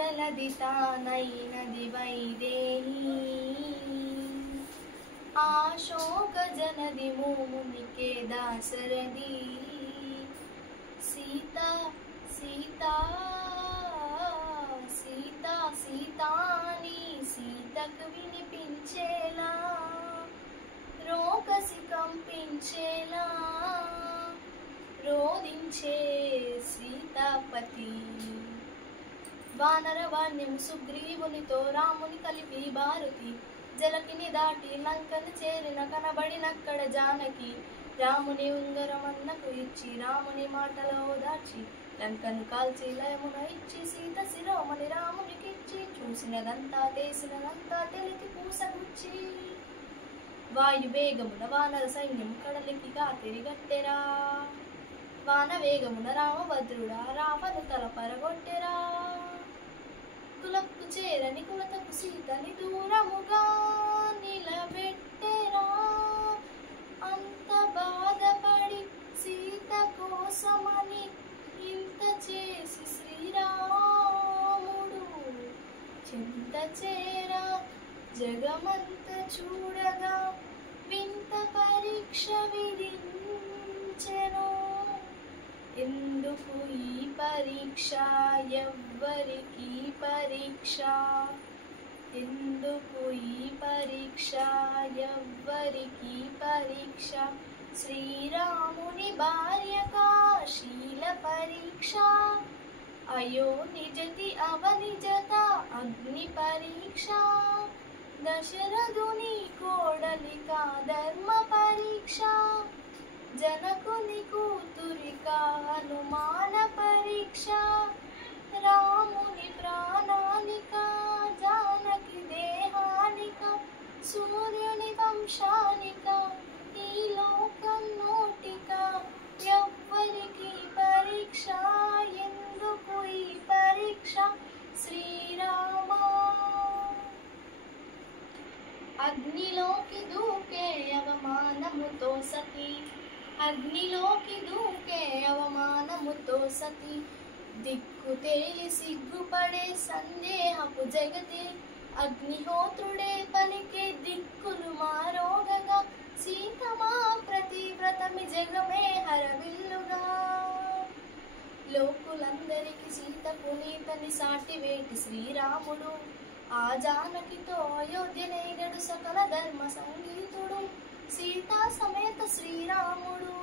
జలది తానైనది వైదేహి ఆశోక జనది మూమునికే దాసరది సీతా సీతా సీతా సీతాని సీతకు వినిపించేలా రోకసి కంపించేలా రోదించే సీతాపతి వానరవాణ్యం సుగ్రీవునితో రాముని కలిపి భారతి జలకిని దాటి లంకను చేరిన కనబడినక్కడ జానకి రాముని ఉంగరమన్నకు ఇచ్చి రాముని మాటలో దాచి లంకను కాల్చి లయమున ఇచ్చి సీత శిరోమణి రామునికిచ్చి చూసినదంతా చేసినదంతా తెలికి పూసగుచ్చి వాయువేగమున వానర సైన్యం కడలికిగా తిరిగట్టెరా వాన వేగమున రామభద్రుడా రావను తల పరగొట్టెరా కులకు చేరని కులతకు సీతని దూరముగా నిలబెట్టెరా అంత బాధపడి సీత కోసమని ఇంత చేసి శ్రీరాముడు చింత చేరా జగమంత చూడగా వింత పరీక్ష విధించెను ఎందుకు ఈ పరీక్ష ఎవ్వరికి పరీక్ష ఎందుకు ఈ పరీక్ష ఎవ్వరికి పరీక్ష శ్రీరాముని భార్యకా శీల పరీక్ష అయో నిజతి అవనిజత అగ్ని పరీక్ష దశరథుని కోడలిక ధర్మ పరీక్ష జనకుని కూతురిక హనుమాన పరీక్ష రాముని ప్రాణానిక జానకి దేహానిక సూర్యుని వంశానిక ఈ లోకం నోటిక ఎవ్వరికి పరీక్ష ఎందుకు ఈ పరీక్ష శ్రీరామ అగ్నిలోకి దూకే అవమానముతో సతి అగ్నిలోకి దూకే అవమానముతో సతి దిక్కు తేలి సిగ్గుపడే సందేహపు జగతే అగ్నిహోత్రుడే పలికే దిక్కులు మారోగగా సీతమా ప్రతివ్రతమి జగమే హరవిల్లుగా లోకులందరికి సీత పునీతని సాటి వేటి శ్రీరాముడు ఆ జానకితో అయోధ్యనైనడు సకల ధర్మ సంగీతుడు సీతా సమేత శ్రీరాముడు